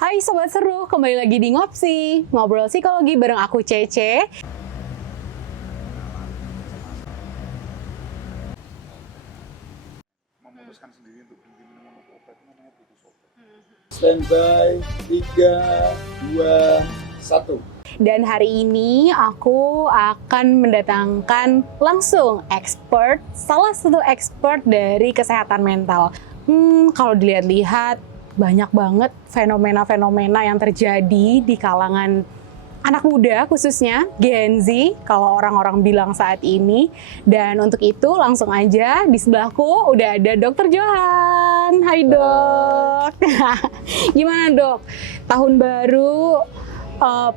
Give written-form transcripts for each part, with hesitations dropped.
Hai Sobat Seru, kembali lagi di Ngopsi, ngobrol psikologi bareng aku Cece. Memutuskan sendiri untuk berhenti minum obat itu namanya putus obat. Standby 3, 2, 1. Dan hari ini aku akan mendatangkan langsung salah satu expert dari kesehatan mental. Kalau dilihat-lihat banyak banget fenomena-fenomena yang terjadi di kalangan anak muda, khususnya Gen Z, kalau orang-orang bilang saat ini. Dan untuk itu langsung aja di sebelahku udah ada Dr. Johan. Hai Dok. Gimana Dok? Tahun baru,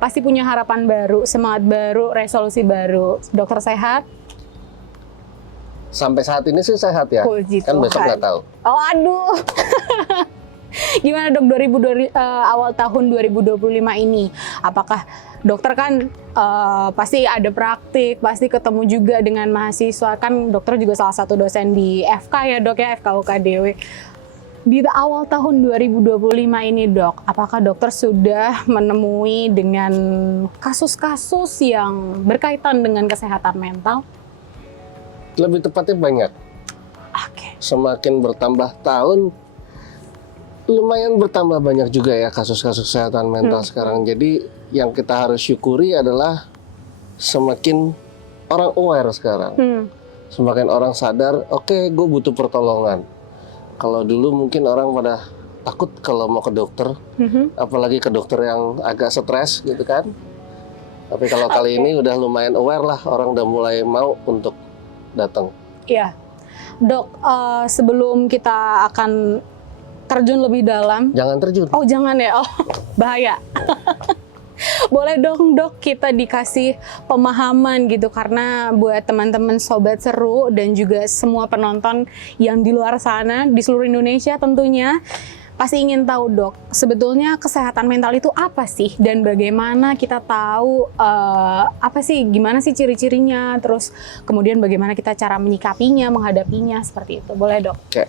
pasti punya harapan baru, semangat baru, resolusi baru. Dokter sehat? Sampai saat ini sih sehat ya, Puji kan besok Tuhan. nggak tahu. Oh aduh. Gimana Dok, awal tahun 2025 ini? Apakah dokter kan pasti ada praktik, pasti ketemu juga dengan mahasiswa, kan dokter juga salah satu dosen di FK ya Dok ya, FK UKDW. Di awal tahun 2025 ini Dok, apakah dokter sudah menemui dengan kasus-kasus yang berkaitan dengan kesehatan mental? Lebih tepatnya banyak. Oke. Semakin bertambah tahun, lumayan bertambah banyak juga ya kasus-kasus kesehatan mental sekarang. Jadi yang kita harus syukuri adalah semakin orang aware sekarang. Semakin orang sadar, oke, gue butuh pertolongan. Kalau dulu mungkin orang pada takut kalau mau ke dokter, apalagi ke dokter yang agak stres gitu kan. Tapi kalau kali ini udah lumayan aware lah, orang udah mulai mau untuk datang. Iya. Dok, sebelum kita akan terjun lebih dalam. Jangan terjun. Oh jangan ya, oh bahaya. Boleh dong Dok kita dikasih pemahaman gitu, karena buat teman-teman Sobat Seru dan juga semua penonton yang di luar sana, di seluruh Indonesia tentunya, pasti ingin tahu Dok, sebetulnya kesehatan mental itu apa sih? Dan bagaimana kita tahu apa sih, gimana sih ciri-cirinya, terus kemudian bagaimana kita cara menyikapinya, menghadapinya, seperti itu. Boleh Dok? Oke.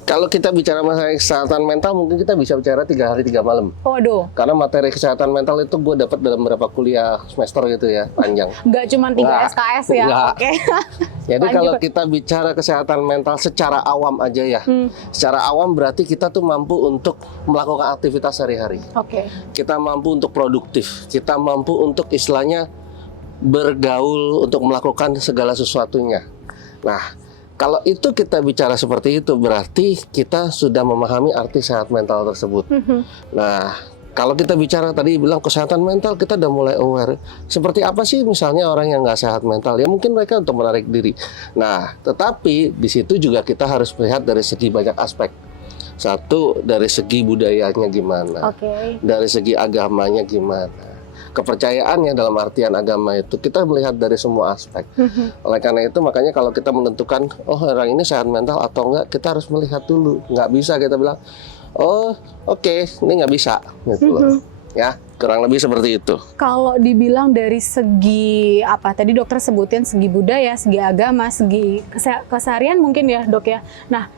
Kalau kita bicara masalah kesehatan mental, mungkin kita bisa bicara 3 hari 3 malam. Waduh. Karena materi kesehatan mental itu gue dapat dalam beberapa kuliah semester gitu ya, panjang. Nggak cuma 3 SKS ya? Nggak. Oke. Jadi Lanjut. kalau kita bicara kesehatan mental secara awam aja ya, secara awam berarti kita tuh mampu untuk melakukan aktivitas sehari-hari. Oke. Kita mampu untuk produktif, kita mampu untuk istilahnya bergaul, untuk melakukan segala sesuatunya. Nah, kalau itu kita bicara seperti itu, berarti kita sudah memahami arti sehat mental tersebut. Nah, kalau kita bicara tadi bilang kesehatan mental, kita udah mulai aware. Seperti apa sih misalnya orang yang nggak sehat mental? Ya mungkin mereka untuk menarik diri. Nah, tetapi di situ juga kita harus melihat dari segi banyak aspek. Satu, dari segi budayanya gimana. Dari segi agamanya gimana. Kepercayaannya dalam artian agama itu kita melihat dari semua aspek. Oleh karena itu makanya kalau kita menentukan orang ini sehat mental atau enggak, kita harus melihat dulu. Nggak bisa kita bilang oke, ini nggak bisa gitu loh. Ya, kurang lebih seperti itu. Kalau dibilang dari segi apa tadi dokter sebutin, segi budaya, segi agama, segi keseharian mungkin ya Dok ya. Nah,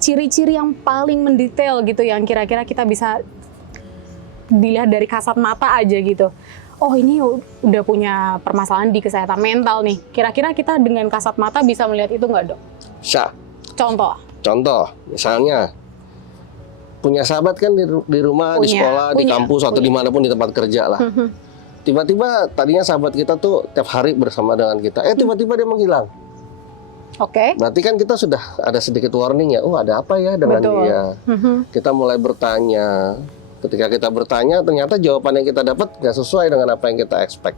ciri-ciri yang paling mendetail gitu yang kira-kira kita bisa dilihat dari kasat mata aja gitu. Oh ini udah punya permasalahan di kesehatan mental nih. Kira-kira kita dengan kasat mata bisa melihat itu nggak Dok? Bisa. Contoh, Misalnya punya sahabat kan di rumah, di sekolah, di kampus atau dimanapun di tempat kerja lah. Tiba-tiba tadinya sahabat kita tuh tiap hari bersama dengan kita. Tiba-tiba dia menghilang. Oke. Berarti kan kita sudah ada sedikit warning ya. Ada apa ya dengan dia? Kita mulai bertanya. Ketika kita bertanya, ternyata jawaban yang kita dapat nggak sesuai dengan apa yang kita expect.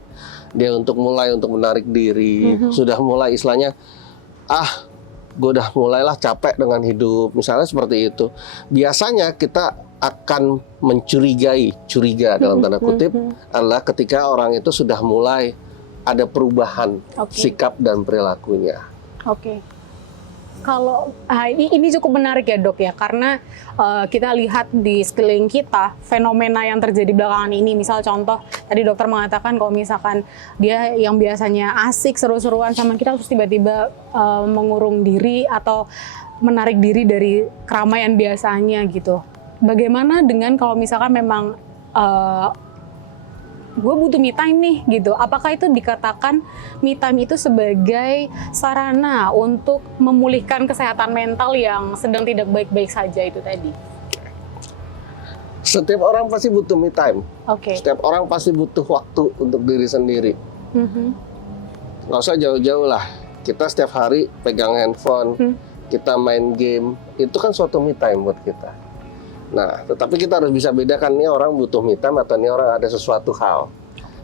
Dia untuk menarik diri, sudah mulai istilahnya, gue udah mulailah capek dengan hidup, misalnya seperti itu. Biasanya kita akan curiga dalam tanda kutip, adalah ketika orang itu sudah mulai ada perubahan sikap dan perilakunya. Oke. Kalau ini cukup menarik ya Dok ya, karena kita lihat di sekeliling kita fenomena yang terjadi belakangan ini. Misal contoh tadi dokter mengatakan kalau misalkan dia yang biasanya asik seru-seruan sama kita terus tiba-tiba mengurung diri atau menarik diri dari keramaian biasanya gitu. bagaimana dengan kalau misalkan memang gue butuh me time nih gitu. Apakah itu dikatakan me time itu sebagai sarana untuk memulihkan kesehatan mental yang sedang tidak baik-baik saja itu tadi? Setiap orang pasti butuh me time. Oke. Setiap orang pasti butuh waktu untuk diri sendiri. Nggak usah jauh-jauh lah. Kita setiap hari pegang handphone, kita main game, itu kan suatu me time buat kita. Nah, tetapi kita harus bisa bedakan nih orang butuh me time atau nih orang ada sesuatu hal.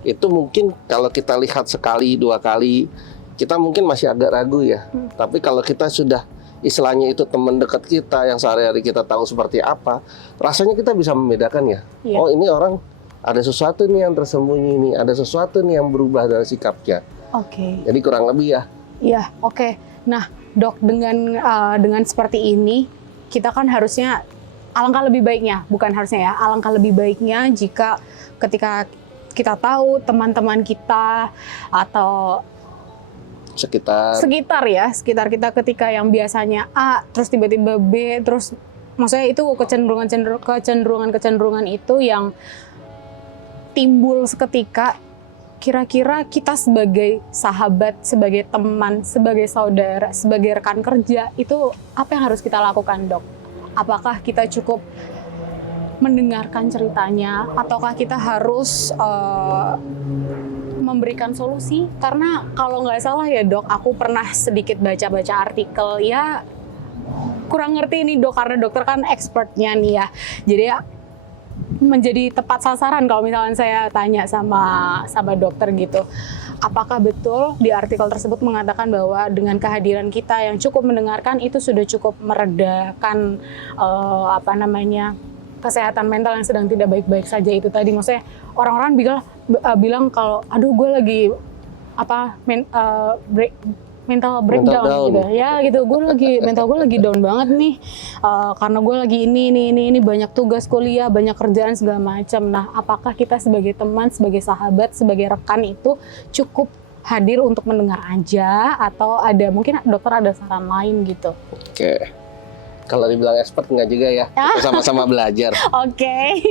Itu mungkin kalau kita lihat sekali, 2 kali, kita mungkin masih agak ragu ya. Tapi kalau kita sudah istilahnya itu teman dekat kita yang sehari-hari kita tahu seperti apa, rasanya kita bisa membedakan ya. Iya. Oh, ini orang ada sesuatu nih yang tersembunyi nih, ada sesuatu nih yang berubah dari sikapnya. Oke. Jadi kurang lebih ya. Iya, oke. Nah, Dok, dengan seperti ini kita kan harusnya alangkah lebih baiknya, bukan harusnya ya, alangkah lebih baiknya jika ketika kita tahu teman-teman kita atau sekitar kita ketika yang biasanya A terus tiba-tiba B, terus maksudnya itu kecenderungan itu yang timbul seketika, kira-kira kita sebagai sahabat, sebagai teman, sebagai saudara, sebagai rekan kerja, itu apa yang harus kita lakukan, Dok? Apakah kita cukup mendengarkan ceritanya, ataukah kita harus memberikan solusi? Karena kalau nggak salah ya, Dok, aku pernah sedikit baca-baca artikel, ya kurang ngerti nih, Dok, karena dokter kan expertnya nih ya. Jadi ya, menjadi tepat sasaran kalau misalnya saya tanya sama dokter gitu. Apakah betul di artikel tersebut mengatakan bahwa dengan kehadiran kita yang cukup mendengarkan itu sudah cukup meredakan kesehatan mental yang sedang tidak baik-baik saja itu tadi? Maksudnya orang-orang bilang kalau aduh gue lagi mental breakdown gitu ya, gitu, mental gue lagi down banget nih karena gue lagi ini banyak tugas kuliah, banyak kerjaan segala macam. Nah, apakah kita sebagai teman, sebagai sahabat, sebagai rekan itu cukup hadir untuk mendengar aja, atau ada mungkin dokter ada saran lain gitu? Oke. Kalau dibilang expert nggak juga ya, kita sama-sama belajar. Oke.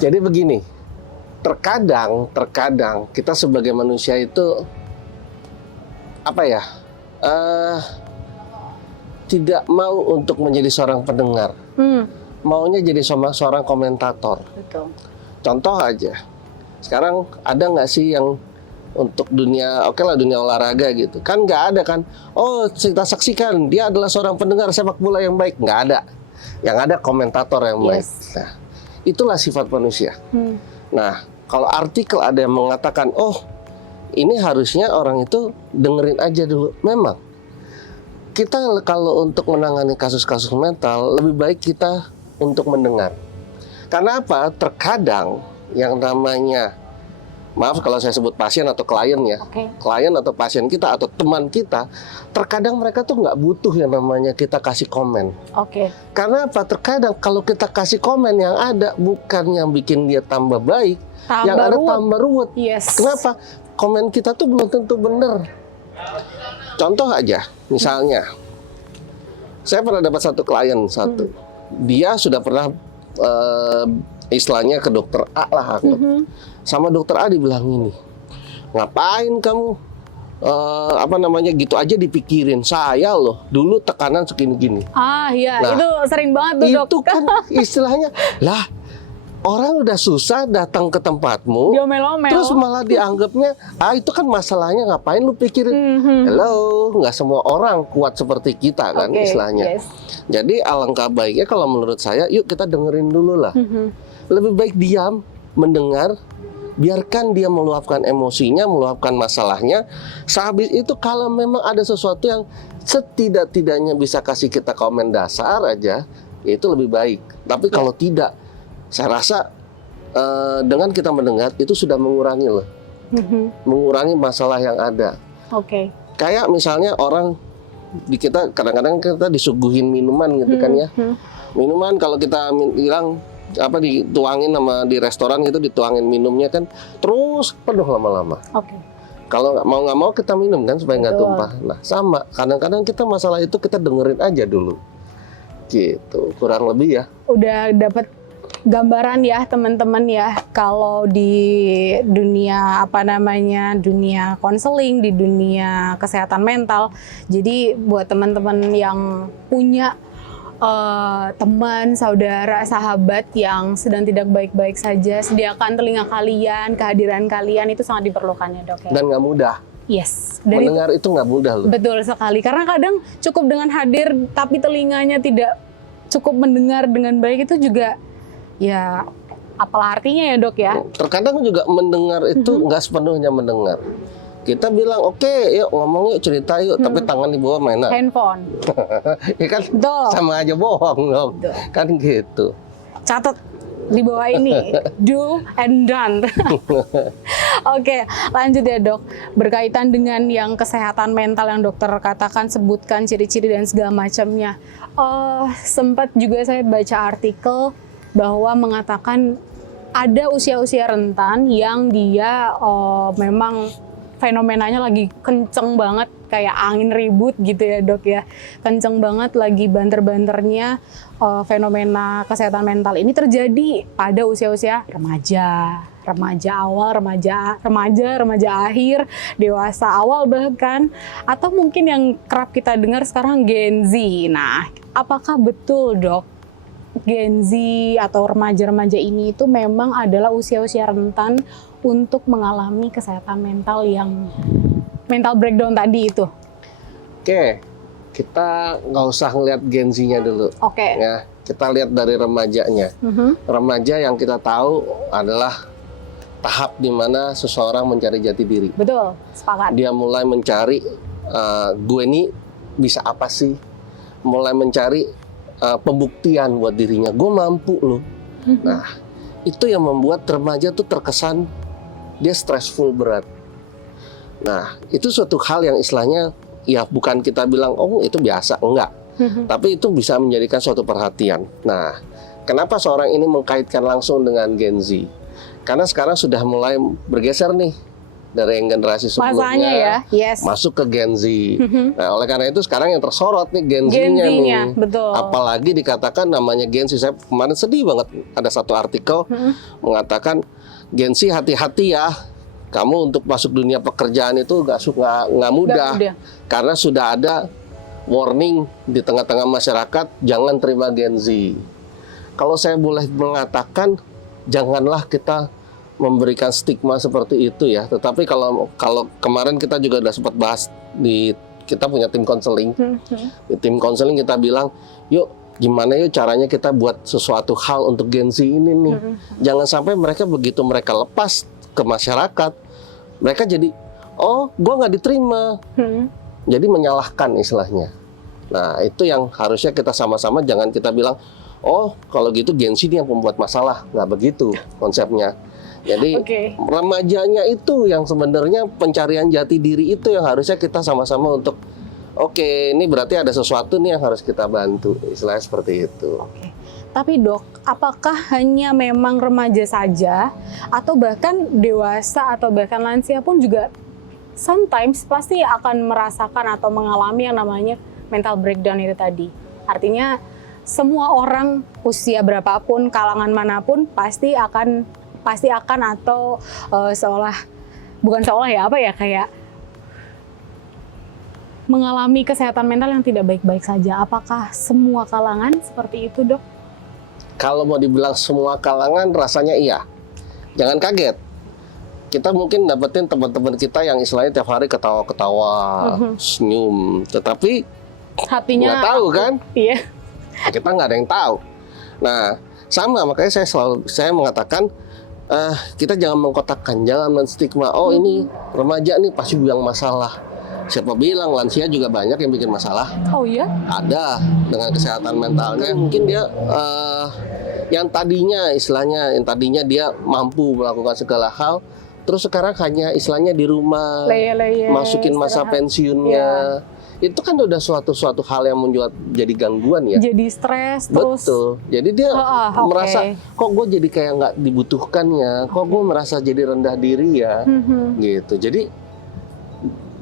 Jadi begini, terkadang kita sebagai manusia itu tidak mau untuk menjadi seorang pendengar, maunya jadi seorang komentator. Betul. Contoh aja, sekarang ada nggak sih yang untuk dunia, dunia olahraga gitu, kan nggak ada kan? Oh, kita saksikan dia adalah seorang pendengar sepak bola yang baik, nggak ada. Yang ada komentator yang baik. Nah, itulah sifat manusia. Nah, kalau artikel ada yang mengatakan, oh, ini harusnya orang itu dengerin aja dulu. Memang kita kalau untuk menangani kasus-kasus mental lebih baik kita untuk mendengar. Karena apa? Terkadang yang namanya, maaf kalau saya sebut pasien atau klien ya, klien atau pasien kita atau teman kita, terkadang mereka tuh nggak butuh yang namanya kita kasih komen. Karena apa? Terkadang kalau kita kasih komen yang ada bukan yang bikin dia tambah baik, yang ada tambah ruwet. Kenapa? Komen kita tuh belum tentu benar. Contoh aja, misalnya, saya pernah dapat satu klien dia sudah pernah istilahnya ke dokter A lah, sama dokter A dibilang ini, ngapain kamu gitu aja dipikirin, saya loh dulu tekanan segini-gini. Iya, nah, itu sering banget tuh, Dok. Itu kan istilahnya lah. Orang udah susah datang ke tempatmu, terus malah dianggapnya, itu kan masalahnya, ngapain lu pikirin? Hello, nggak semua orang kuat seperti kita kan istilahnya. Jadi alangkah baiknya kalau menurut saya, yuk kita dengerin dulu lah. Lebih baik diam, mendengar, biarkan dia meluapkan emosinya, meluapkan masalahnya. Sehabis itu kalau memang ada sesuatu yang setidak-tidaknya bisa kasih kita komen dasar aja, itu lebih baik. Tapi kalau tidak, saya rasa dengan kita mendengar itu sudah mengurangi loh, mengurangi masalah yang ada. Kayak misalnya orang di kita kadang-kadang kita disuguhin minuman gitu kan ya, minuman kalau kita bilang dituangin sama di restoran gitu, dituangin minumnya kan terus penuh lama-lama. Kalau nggak mau kita minum kan supaya nggak tumpah. Nah sama, kadang-kadang kita masalah itu kita dengerin aja dulu, gitu kurang lebih ya. udah dapat gambaran ya teman-teman ya, kalau di dunia dunia konseling, di dunia kesehatan mental. Jadi buat teman-teman yang punya teman, saudara, sahabat yang sedang tidak baik-baik saja, sediakan telinga kalian, kehadiran kalian itu sangat diperlukan ya dok ya. Dan nggak mudah. Yes, Mendengar itu nggak mudah loh. betul sekali. Karena kadang cukup dengan hadir tapi telinganya tidak cukup mendengar dengan baik, itu juga ya apalah artinya ya dok ya. Terkadang juga mendengar itu nggak sepenuhnya mendengar. Kita bilang oke, yuk ngomong yuk, cerita yuk, tapi tangan di bawah mainan. Handphone. Ya kan Betul. sama aja bohong dong. Betul. Kan gitu. Catat di bawah ini, do and done. Oke, lanjut ya dok. Berkaitan dengan yang kesehatan mental yang dokter katakan, sebutkan ciri-ciri dan segala macamnya. Sempat juga saya baca artikel bahwa mengatakan ada usia-usia rentan yang dia memang fenomenanya lagi kenceng banget, kayak angin ribut gitu ya dok ya. Kenceng banget, lagi banter-banternya fenomena kesehatan mental ini terjadi pada usia-usia remaja awal, remaja akhir, dewasa awal bahkan, atau mungkin yang kerap kita dengar sekarang Gen Z. Nah, apakah betul dok, Gen Z atau remaja-remaja ini itu memang adalah usia-usia rentan untuk mengalami kesehatan mental yang mental breakdown tadi itu? Oke, kita nggak usah ngelihat Gen Z-nya dulu. Oke. Ya, kita lihat dari remajanya. Remaja yang kita tahu adalah tahap di mana seseorang mencari jati diri. Betul, sepakat. Dia mulai mencari, gue ini bisa apa sih? Mulai mencari pembuktian buat dirinya. Gue mampu loh. Nah, itu yang membuat remaja tuh terkesan dia stressful berat. Nah, itu suatu hal yang istilahnya ya bukan kita bilang oh itu biasa, enggak. Tapi itu bisa menjadikan suatu perhatian. Nah, kenapa seorang ini mengkaitkan langsung dengan Gen Z? Karena sekarang sudah mulai bergeser nih dari yang generasi sebelumnya. Masanya ya, yes. Masuk ke Gen Z. Nah, oleh karena itu sekarang yang tersorot nih Gen Z-nya nih. Betul. Apalagi dikatakan namanya Gen Z. Saya kemarin sedih banget ada satu artikel mengatakan Gen Z hati-hati ya. Kamu untuk masuk dunia pekerjaan itu nggak mudah. Karena sudah ada warning di tengah-tengah masyarakat, jangan terima Gen Z. Kalau saya boleh mengatakan, janganlah kita memberikan stigma seperti itu ya. Tetapi kalau kemarin kita juga udah sempat bahas kita punya tim konseling. Di tim konseling kita bilang, yuk gimana yuk caranya kita buat sesuatu hal untuk Gen Z ini nih. Jangan sampai mereka begitu mereka lepas ke masyarakat, mereka jadi, oh gue nggak diterima. Jadi menyalahkan istilahnya. Nah itu yang harusnya kita sama-sama, jangan kita bilang, oh kalau gitu Gen Z ini yang membuat masalah. Nggak begitu konsepnya. Jadi remajanya itu yang sebenarnya pencarian jati diri itu yang harusnya kita sama-sama untuk oke, ini berarti ada sesuatu nih yang harus kita bantu, istilahnya seperti itu. Tapi dok, apakah hanya memang remaja saja atau bahkan dewasa atau bahkan lansia pun juga sometimes pasti akan merasakan atau mengalami yang namanya mental breakdown itu tadi? Artinya semua orang usia berapapun, kalangan manapun pasti akan atau kayak mengalami kesehatan mental yang tidak baik-baik saja. Apakah semua kalangan seperti itu, dok? Kalau mau dibilang semua kalangan, rasanya iya. Jangan kaget. Kita mungkin dapetin teman-teman kita yang istilahnya tiap hari ketawa-ketawa, senyum. Tetapi hatinya nggak tahu kan? Iya. Kita nggak ada yang tahu. Nah, sama makanya saya mengatakan kita jangan mengkotakkan, jangan menstigma. Oh ini remaja nih pasti bilang masalah. Siapa bilang lansia juga banyak yang bikin masalah? Oh iya? Ada dengan kesehatan mentalnya. Mungkin dia yang tadinya dia mampu melakukan segala hal, terus sekarang hanya istilahnya di rumah, masukin masa pensiunnya. Itu kan udah suatu hal yang membuat jadi gangguan ya. Jadi stres terus. Betul. Jadi dia merasa kok gue jadi kayak nggak dibutuhkan ya, kok gue merasa jadi rendah diri ya, gitu. Jadi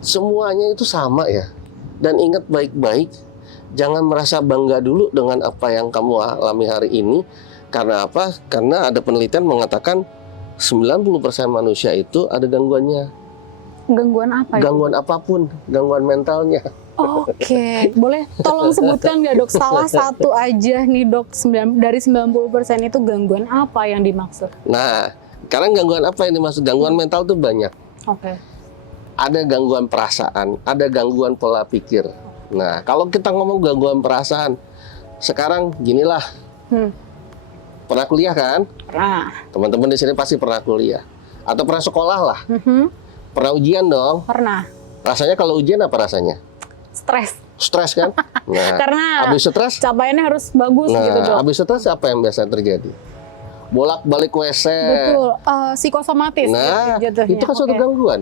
semuanya itu sama ya. Dan ingat baik-baik, Jangan merasa bangga dulu dengan apa yang kamu alami hari ini. Karena apa? Karena ada penelitian mengatakan 90% manusia itu ada gangguannya. Gangguan apa itu? Gangguan apapun, gangguan mentalnya. Oke, boleh tolong sebutkan nggak dok, salah satu aja nih dok, dari 90% itu gangguan apa yang dimaksud? Nah, sekarang gangguan apa yang dimaksud? Gangguan mental tuh banyak. Oke. Ada gangguan perasaan, ada gangguan pola pikir. Nah, kalau kita ngomong gangguan perasaan, sekarang ginilah, pernah kuliah kan? Pernah. Teman-teman di sini pasti pernah kuliah. Atau pernah sekolah lah. Pernah ujian dong. Pernah. Rasanya kalau ujian apa rasanya? Stres. Stres kan? Nah, Karena habis stres, capaiannya harus bagus gitu dok. habis stres apa yang biasa terjadi? Bolak-balik WC. Betul, psikosomatis. Nah, jatuhnya. itu kan suatu Oke. gangguan.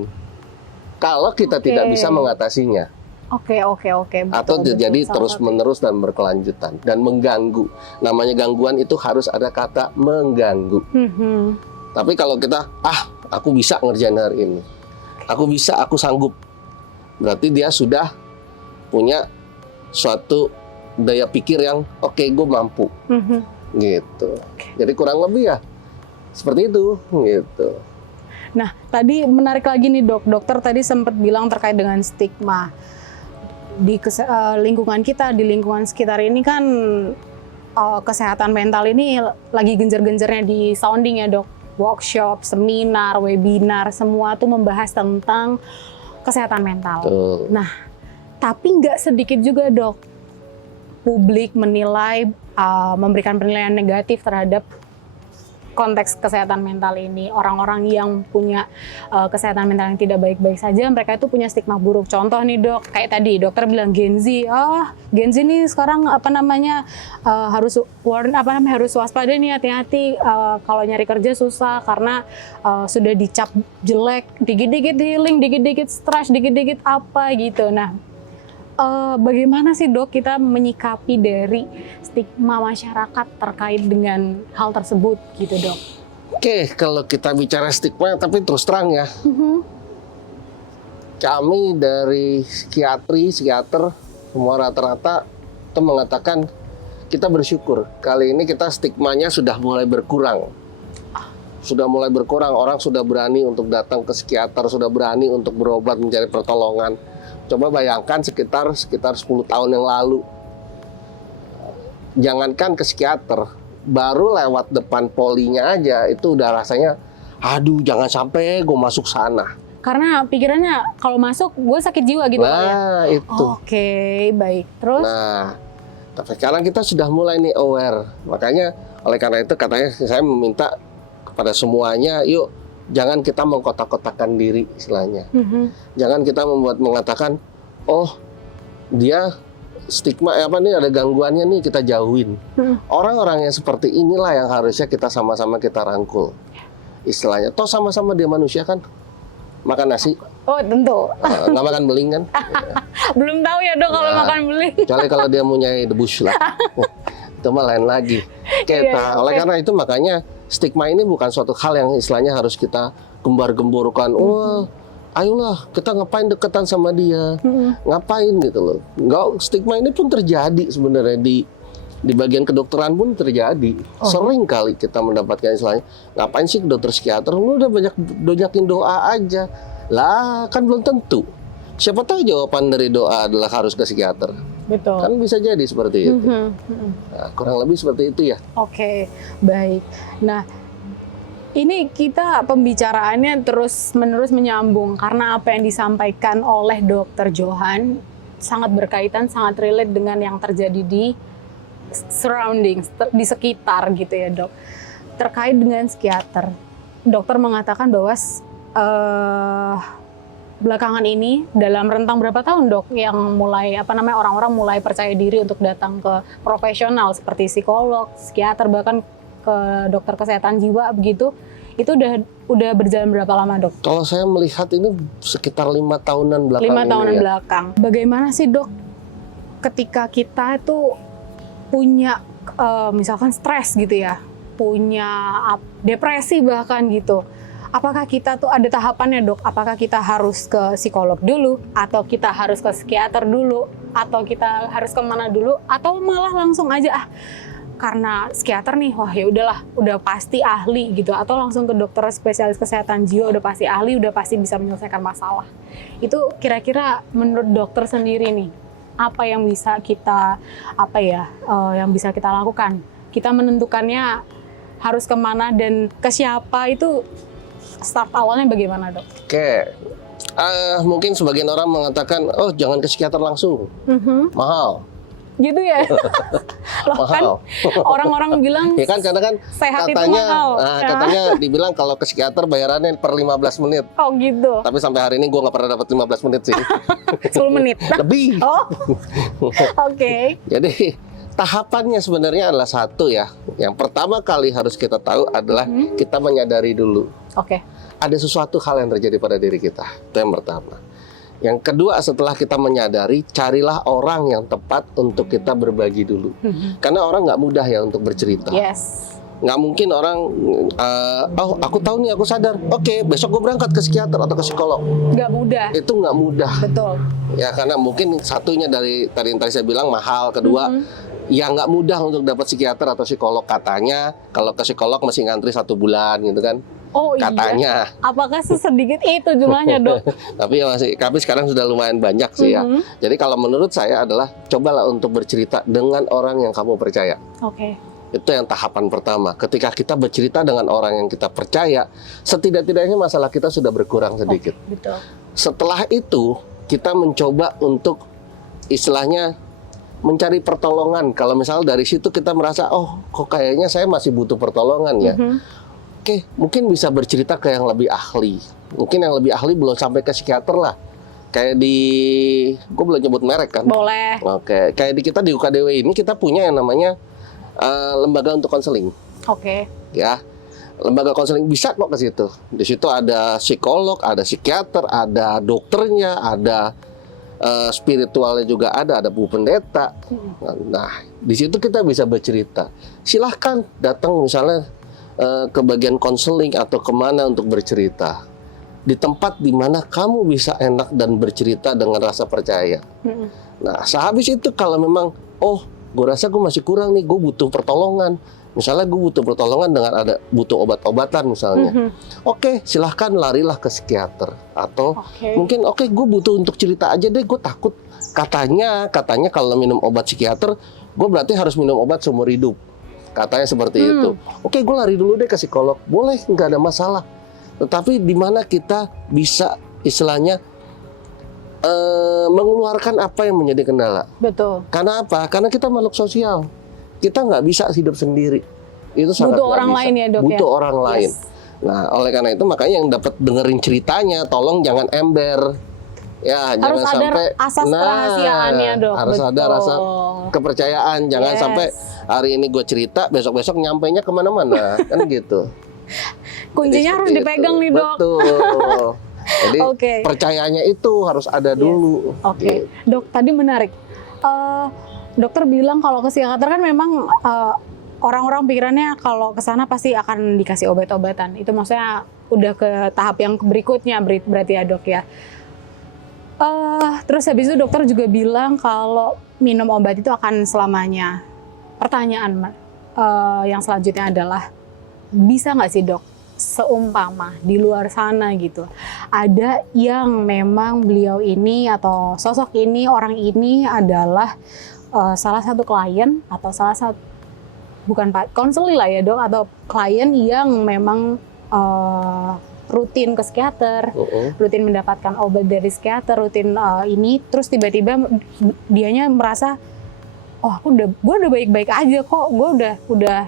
Kalau kita tidak bisa mengatasinya, Oke. atau Betul, jadi salah terus satu. menerus dan berkelanjutan dan mengganggu. Namanya gangguan itu harus ada kata mengganggu. Tapi kalau kita, aku bisa ngerjain hari ini, aku sanggup, berarti dia sudah punya suatu daya pikir yang oke, gue mampu, gitu. Jadi kurang lebih ya seperti itu, gitu. Nah, tadi menarik lagi nih dok, dokter tadi sempat bilang terkait dengan stigma di lingkungan kita, di lingkungan sekitar ini kan kesehatan mental ini lagi genjer-genjernya di sounding ya dok. Workshop, seminar, webinar, semua tuh membahas tentang kesehatan mental. Tuh. Nah, tapi nggak sedikit juga dok, publik menilai, memberikan penilaian negatif terhadap konteks kesehatan mental ini. Orang-orang yang punya kesehatan mental yang tidak baik-baik saja, mereka itu punya stigma buruk. Contoh nih dok, kayak tadi dokter bilang Gen Z, Gen Z nih sekarang harus waspada nih, hati-hati kalau nyari kerja susah karena sudah dicap jelek, dikit-dikit healing, dikit-dikit stres, dikit-dikit apa gitu. Nah, bagaimana sih dok kita menyikapi dari stigma masyarakat terkait dengan hal tersebut gitu dok? Oke, kalau kita bicara stigma, tapi terus terang ya, kami dari psikiater, semua rata-rata itu mengatakan kita bersyukur kali ini kita stigmanya sudah mulai berkurang. Sudah mulai berkurang, orang sudah berani untuk datang ke psikiater, sudah berani untuk berobat mencari pertolongan. Coba bayangkan sekitar 10 tahun yang lalu, jangankan ke psikiater, baru lewat depan polinya aja itu udah rasanya, aduh jangan sampai gue masuk sana. Karena pikirannya kalau masuk gue sakit jiwa gitu Pak, ya? Nah itu. Oke, baik. Terus? Nah, tapi sekarang kita sudah mulai nih aware. Makanya oleh karena itu katanya saya meminta kepada semuanya, yuk jangan kita mengkotak-kotakan diri istilahnya. Jangan kita mengatakan, oh dia stigma ada gangguannya nih, kita jauhin. Orang-orang yang seperti inilah yang harusnya kita sama-sama kita rangkul. Istilahnya, toh sama-sama dia manusia kan, makan nasi. Oh tentu. Nggak makan beling kan? Belum tahu ya dok kalau makan beling. Kecuali kalau dia punya debus lah. Itu mah lain lagi. Oleh karena itu makanya stigma ini bukan suatu hal yang istilahnya harus kita gembar-gemborkan. Wah, ayolah kita ngapain deketan sama dia, ngapain gitu loh. Enggak, stigma ini pun terjadi sebenarnya di bagian kedokteran pun terjadi. Sering kali kita mendapatkan istilahnya, ngapain sih ke dokter psikiater? Lu udah banyakin doa aja. Lah, kan belum tentu. Siapa tahu jawaban dari doa adalah harus ke psikiater. Betul. Kan bisa jadi seperti itu. Nah, kurang lebih seperti itu ya. Oke, baik. Nah, ini kita pembicaraannya terus-menerus menyambung karena apa yang disampaikan oleh Dr. Johan sangat berkaitan, sangat relate dengan yang terjadi di surroundings, di sekitar gitu ya dok. Terkait dengan psikiater, dokter mengatakan bahwa belakangan ini dalam rentang berapa tahun dok yang mulai orang-orang mulai percaya diri untuk datang ke profesional seperti psikolog, psikiater, bahkan ke dokter kesehatan jiwa begitu, itu udah berjalan berapa lama dok? Kalau saya melihat ini sekitar 5 tahunan belakang. 5 tahunan ya. belakang. Bagaimana sih dok ketika kita itu punya misalkan stres gitu ya, punya depresi bahkan gitu. Apakah kita tuh ada tahapannya dok? Apakah kita harus ke psikolog dulu atau kita harus ke psikiater dulu? atau kita harus kemana dulu, atau malah langsung aja karena psikiater nih, wah ya udahlah, udah pasti ahli gitu, atau langsung ke dokter spesialis kesehatan jiwa, udah pasti ahli, udah pasti bisa menyelesaikan masalah. Itu kira-kira menurut dokter sendiri nih, apa yang bisa kita yang bisa kita lakukan? Kita menentukannya harus kemana dan ke siapa, itu start awalnya bagaimana, Dok? Oke. Mungkin sebagian orang mengatakan, oh jangan ke psikiater langsung, mahal. Gitu ya? Loh kan Mahal. orang-orang bilang Ya kan, karena kan sehat itu katanya, mahal. katanya dibilang kalau ke psikiater bayarannya per 15 menit. Oh gitu, Tapi sampai hari ini gue nggak pernah dapat 15 menit sih. 10 menit. Lebih. Oh, oke. Jadi tahapannya sebenarnya adalah satu ya. Yang pertama kali harus kita tahu adalah kita menyadari dulu Oke. ada sesuatu hal yang terjadi pada diri kita. Itu yang pertama. Yang kedua, setelah kita menyadari, carilah orang yang tepat untuk kita berbagi dulu. Karena orang nggak mudah ya untuk bercerita. Yes. Nggak mungkin orang, oh aku tahu nih, aku sadar. Oke, besok gue berangkat ke psikiater atau ke psikolog. Nggak mudah. Itu nggak mudah. Betul. Ya karena mungkin satunya dari tadi saya bilang mahal. Kedua, ya nggak mudah untuk dapat psikiater atau psikolog katanya. Kalau ke psikolog masih ngantri 1 bulan gitu kan. Oh Katanya. iya. Apakah sesedikit itu jumlahnya, Dok? Tapi sekarang sudah lumayan banyak sih ya. Jadi kalau menurut saya adalah cobalah untuk bercerita dengan orang yang kamu percaya. Oke. Itu yang tahapan pertama. Ketika kita bercerita dengan orang yang kita percaya, setidak-tidaknya masalah kita sudah berkurang sedikit. Betul. Setelah itu, kita mencoba untuk istilahnya mencari pertolongan. Kalau misalnya dari situ kita merasa, oh kok kayaknya saya masih butuh pertolongan ya. Oke, mungkin bisa bercerita ke yang lebih ahli. Mungkin yang lebih ahli belum sampai ke psikiater lah. Kayak gue belum nyebut merek kan? Boleh. Oke, kayak kita di UKDW ini kita punya yang namanya lembaga untuk konseling. Oke. Ya, lembaga konseling bisa kok ke situ. Di situ ada psikolog, ada psikiater, ada dokternya, ada spiritualnya juga ada bu pendeta. Nah, di situ kita bisa bercerita. Silahkan datang misalnya ke bagian konseling atau kemana untuk bercerita. Di tempat di mana kamu bisa enak dan bercerita dengan rasa percaya. Nah, sehabis itu kalau memang, oh, gue rasa gue masih kurang nih, gue butuh pertolongan. Misalnya gue butuh pertolongan dengan butuh obat-obatan misalnya. Oke, silahkan larilah ke psikiater. Atau mungkin gue butuh untuk cerita aja deh, gue takut. Katanya kalau minum obat psikiater, gue berarti harus minum obat seumur hidup. Katanya seperti itu. Oke, gue lari dulu deh ke psikolog. Boleh, nggak ada masalah. Tetapi di mana kita bisa istilahnya mengeluarkan apa yang menjadi kendala. Betul. Karena apa? Karena kita makhluk sosial. Kita nggak bisa hidup sendiri. Itu sangat Butuh nggak orang bisa. lain ya, Dok, ya? Butuh orang lain. Nah, oleh karena itu makanya yang dapat dengerin ceritanya, tolong jangan ember. Ya, Harus jangan ada sampai asas kerahasiaannya, Dok. Harus ada Betul. rasa kepercayaan. Jangan sampai hari ini gue cerita, besok-besok nyampainya kemana-mana. Kan gitu. Kuncinya harus Seperti dipegang itu. nih, Dok. Betul. Jadi Oke. percayanya itu harus ada dulu. Oke. Dok, tadi menarik. Dokter bilang kalau ke psikiater kan memang orang-orang pikirannya kalau ke sana pasti akan dikasih obat-obatan. Itu maksudnya udah ke tahap yang berikutnya berarti ya, Dok ya. Terus habis itu dokter juga bilang kalau minum obat itu akan selamanya. Pertanyaan yang selanjutnya adalah, bisa nggak sih, Dok, seumpama di luar sana gitu, ada yang memang beliau ini atau sosok ini, orang ini adalah salah satu klien atau salah satu, bukan Pak, konseling lah ya, Dok, atau klien yang memang rutin ke psikiater, rutin mendapatkan obat dari psikiater, rutin ini, terus tiba-tiba dianya merasa, oh gue udah baik-baik aja kok, gue udah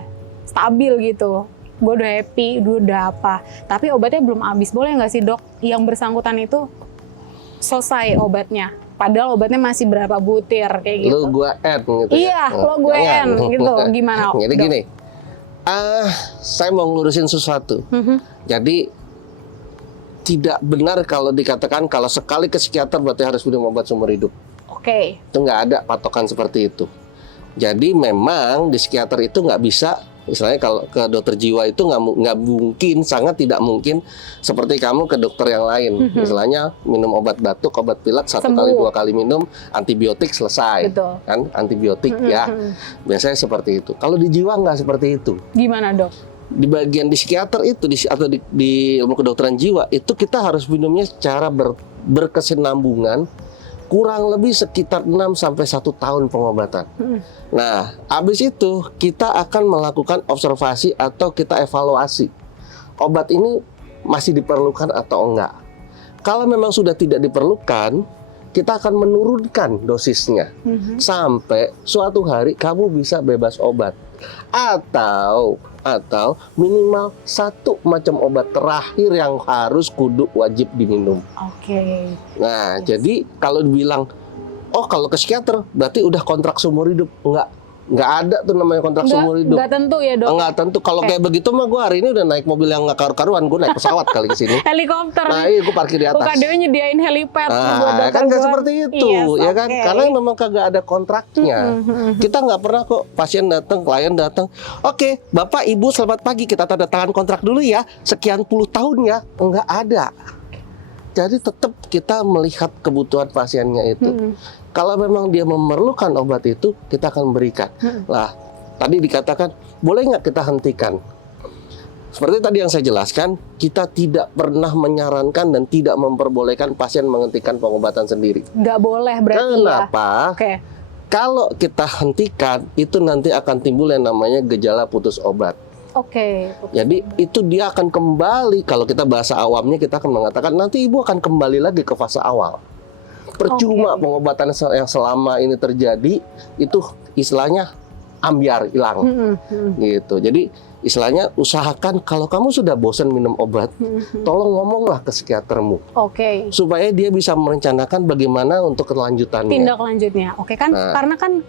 stabil gitu, gue udah happy, gue udah apa, tapi obatnya belum habis. Boleh nggak sih, Dok, yang bersangkutan itu selesai obatnya, padahal obatnya masih berapa butir kayak gitu? Lo gue end gitu. Iya, lo gue end gitu, gimana? Jadi Dok? gini, saya mau ngelurusin sesuatu. Jadi tidak benar kalau dikatakan kalau sekali ke psikiater berarti harus minum obat seumur hidup. Oke. Itu nggak ada patokan seperti itu. Jadi memang di psikiater itu nggak bisa Misalnya kalau ke dokter jiwa itu nggak mungkin, sangat tidak mungkin seperti kamu ke dokter yang lain. Misalnya minum obat batuk, obat pilek 1 kali 2 kali minum, antibiotik selesai. Betul. Kan antibiotik ya. Biasanya seperti itu. Kalau di jiwa nggak seperti itu. Gimana dok? Di bagian di psikiater itu atau di ilmu kedokteran jiwa itu kita harus minumnya secara berkesinambungan kurang lebih sekitar 6 sampai 1 tahun pengobatan. Nah, habis itu kita akan melakukan observasi atau kita evaluasi. Obat ini masih diperlukan atau enggak. Kalau memang sudah tidak diperlukan, kita akan menurunkan dosisnya sampai suatu hari kamu bisa bebas obat. Atau minimal 1 macam obat terakhir yang harus kudu wajib diminum. Oke. Nah, jadi kalau dibilang, oh kalau ke psikiater berarti udah kontrak seumur hidup. Nggak ada tuh namanya kontrak seumur hidup. Nggak tentu ya dok? Nggak tentu. Kalau kayak begitu mah gue hari ini udah naik mobil yang nggak karu-karuan. Gue naik pesawat kali ke sini. Helikopter. Nah, iya gue parkir di atas. UKDW nyediain helipad buat Nah, dokter kan nggak gua. seperti itu, Yes, ya kan? oke. Karena memang kagak ada kontraknya. Kita nggak pernah kok pasien datang, klien datang. Oke, Bapak Ibu selamat pagi, kita tanda tangan kontrak dulu ya. Sekian puluh tahun ya, nggak ada. Jadi tetap kita melihat kebutuhan pasiennya itu. Kalau memang dia memerlukan obat itu, kita akan berikan. Lah, tadi dikatakan boleh nggak kita hentikan? Seperti tadi yang saya jelaskan, kita tidak pernah menyarankan dan tidak memperbolehkan pasien menghentikan pengobatan sendiri. Nggak boleh berarti ya? Kenapa? Oke. Kalau kita hentikan, itu nanti akan timbul yang namanya gejala putus obat. Oke. Jadi itu dia akan kembali, kalau kita bahasa awamnya kita akan mengatakan nanti ibu akan kembali lagi ke fase awal. Percuma pengobatan yang selama ini terjadi, itu istilahnya ambiar, hilang. Gitu. Jadi istilahnya usahakan kalau kamu sudah bosan minum obat, tolong ngomonglah ke psikiatermu. Oke. Supaya dia bisa merencanakan bagaimana untuk kelanjutannya. Tindak lanjutnya. Oke kan? Nah. Karena kan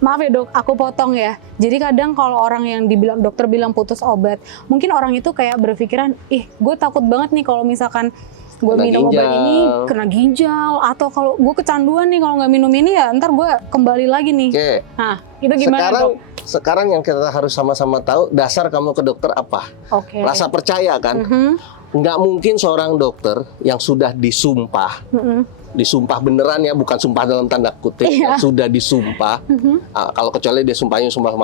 maaf ya dok, aku potong ya. Jadi kadang kalau orang yang dibilang dokter bilang putus obat, mungkin orang itu kayak berpikiran, ih gue takut banget nih kalau misalkan gue Kena minum obat ginjal. ini kena ginjal, atau kalau gue kecanduan nih kalau nggak minum ini ya ntar gue kembali lagi nih. Oke. Nah itu gimana dok? Sekarang yang kita harus sama-sama tahu, dasar kamu ke dokter apa? Oke. Rasa percaya kan? Nggak mungkin seorang dokter yang sudah disumpah, disumpah beneran ya, bukan sumpah dalam tanda kutip, yang sudah disumpah. Kalau kecuali dia sumpahnya sumpah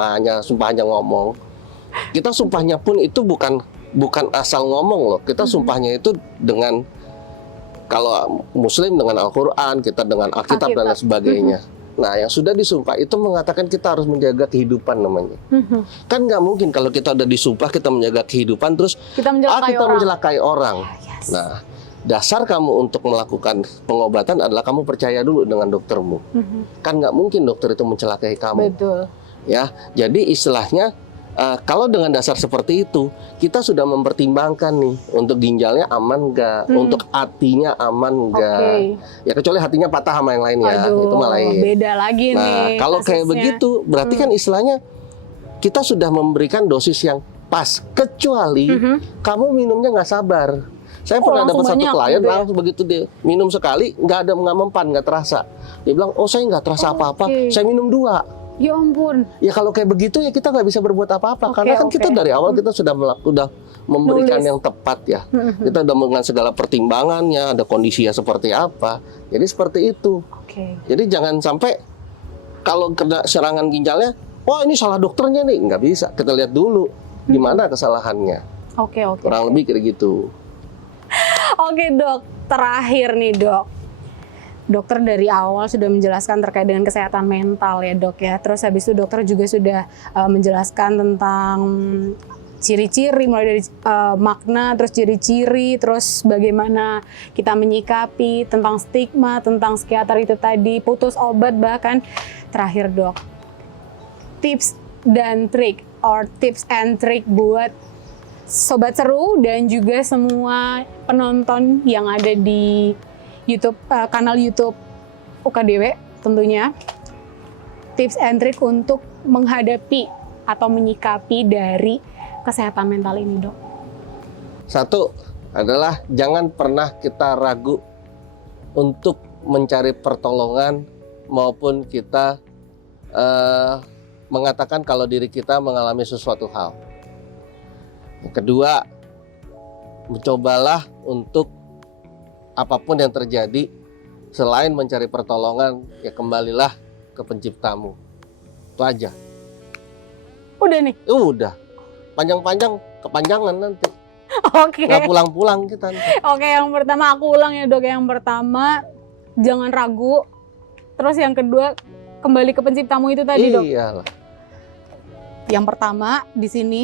hanya ngomong. Kita sumpahnya pun itu bukan asal ngomong loh. Kita sumpahnya itu dengan, kalau Muslim dengan Al-Quran, kita dengan Alkitab dan lain sebagainya. Nah, yang sudah disumpah itu mengatakan kita harus menjaga kehidupan namanya. Kan nggak mungkin kalau kita udah disumpah kita menjaga kehidupan terus Kita mencelakai orang. Nah, dasar kamu untuk melakukan pengobatan adalah kamu percaya dulu dengan doktermu. Kan nggak mungkin dokter itu mencelakai kamu. Betul. Ya, jadi istilahnya kalau dengan dasar seperti itu, kita sudah mempertimbangkan nih untuk ginjalnya aman nggak, untuk hatinya aman nggak. Ya kecuali hatinya patah sama yang lain ya, Aduh, itu malah lain. beda lagi nih. Nah, kalau kayak kasusnya. begitu, berarti kan istilahnya kita sudah memberikan dosis yang pas, kecuali kamu minumnya nggak sabar. Saya pernah dapat satu klien, langsung begitu dia minum sekali, nggak mempan, nggak terasa. Dia bilang, oh saya nggak terasa apa-apa, saya minum 2. Ya ampun. Ya kalau kayak begitu ya kita nggak bisa berbuat apa-apa, karena kan kita dari awal kita sudah memberikan yang tepat ya. Kita udah dengan segala pertimbangannya, ada kondisinya seperti apa. Jadi seperti itu. Jadi jangan sampai kalau kena serangan ginjalnya, wah ini salah dokternya nih, nggak bisa. Kita lihat dulu di mana kesalahannya. Kurang lebih kayak gitu. Oke dok, terakhir nih dok. Dokter dari awal sudah menjelaskan terkait dengan kesehatan mental ya dok ya. Terus habis itu dokter juga sudah menjelaskan tentang ciri-ciri, mulai dari makna, terus ciri-ciri, terus bagaimana kita menyikapi, tentang stigma, tentang psikiater itu tadi, putus obat bahkan. Terakhir dok, tips dan trik, or tips and trick buat Sobat Seru dan juga semua penonton yang ada di YouTube, kanal YouTube UKDW tentunya, tips and trick untuk menghadapi atau menyikapi dari kesehatan mental ini dok. Satu adalah jangan pernah kita ragu untuk mencari pertolongan maupun kita mengatakan kalau diri kita mengalami sesuatu hal. Yang kedua, mencobalah untuk apapun yang terjadi, selain mencari pertolongan, ya kembalilah ke penciptamu. Itu aja. Udah nih. Udah. Panjang-panjang, kepanjangan nanti. Oke. Nggak pulang-pulang kita nih. Oke, yang pertama aku ulang ya dok. Yang pertama, jangan ragu. Terus yang kedua, kembali ke penciptamu itu tadi dok. Iyalah. Yang pertama di sini,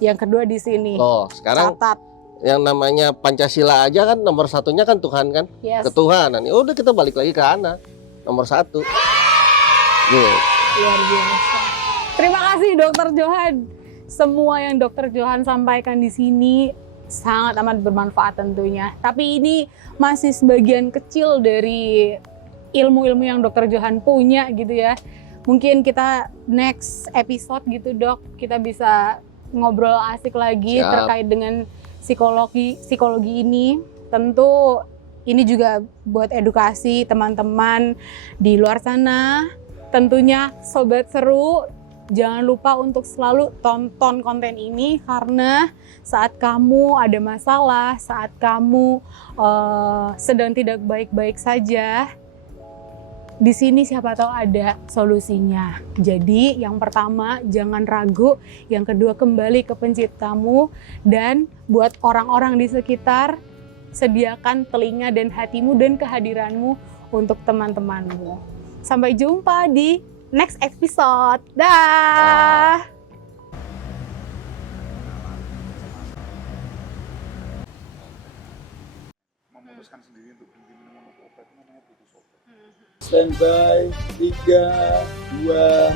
yang kedua di sini. Oh, sekarang Catat. yang namanya Pancasila aja kan nomor satunya kan Tuhan kan? Yes. Ketuhanan. Ya udah kita balik lagi ke anak. Nomor 1. Gitu. Luar biasa. Terima kasih Dokter Johan. Semua yang Dokter Johan sampaikan di sini sangat amat bermanfaat tentunya. Tapi ini masih sebagian kecil dari ilmu-ilmu yang Dokter Johan punya gitu ya. Mungkin kita next episode gitu dok, kita bisa ngobrol asik lagi Siap. terkait dengan psikologi ini. Tentu ini juga buat edukasi teman-teman di luar sana. Tentunya Sobat Seru, jangan lupa untuk selalu tonton konten ini karena saat kamu ada masalah, saat kamu sedang tidak baik-baik saja, di sini siapa tahu ada solusinya. Jadi yang pertama jangan ragu, yang kedua kembali ke penciptamu, dan buat orang-orang di sekitar sediakan telinga dan hatimu dan kehadiranmu untuk teman-temanmu. Sampai jumpa di next episode. Dah. Memutuskan sendiri untuk berhenti minum obat itu namanya putus obat. Standby 3, 2,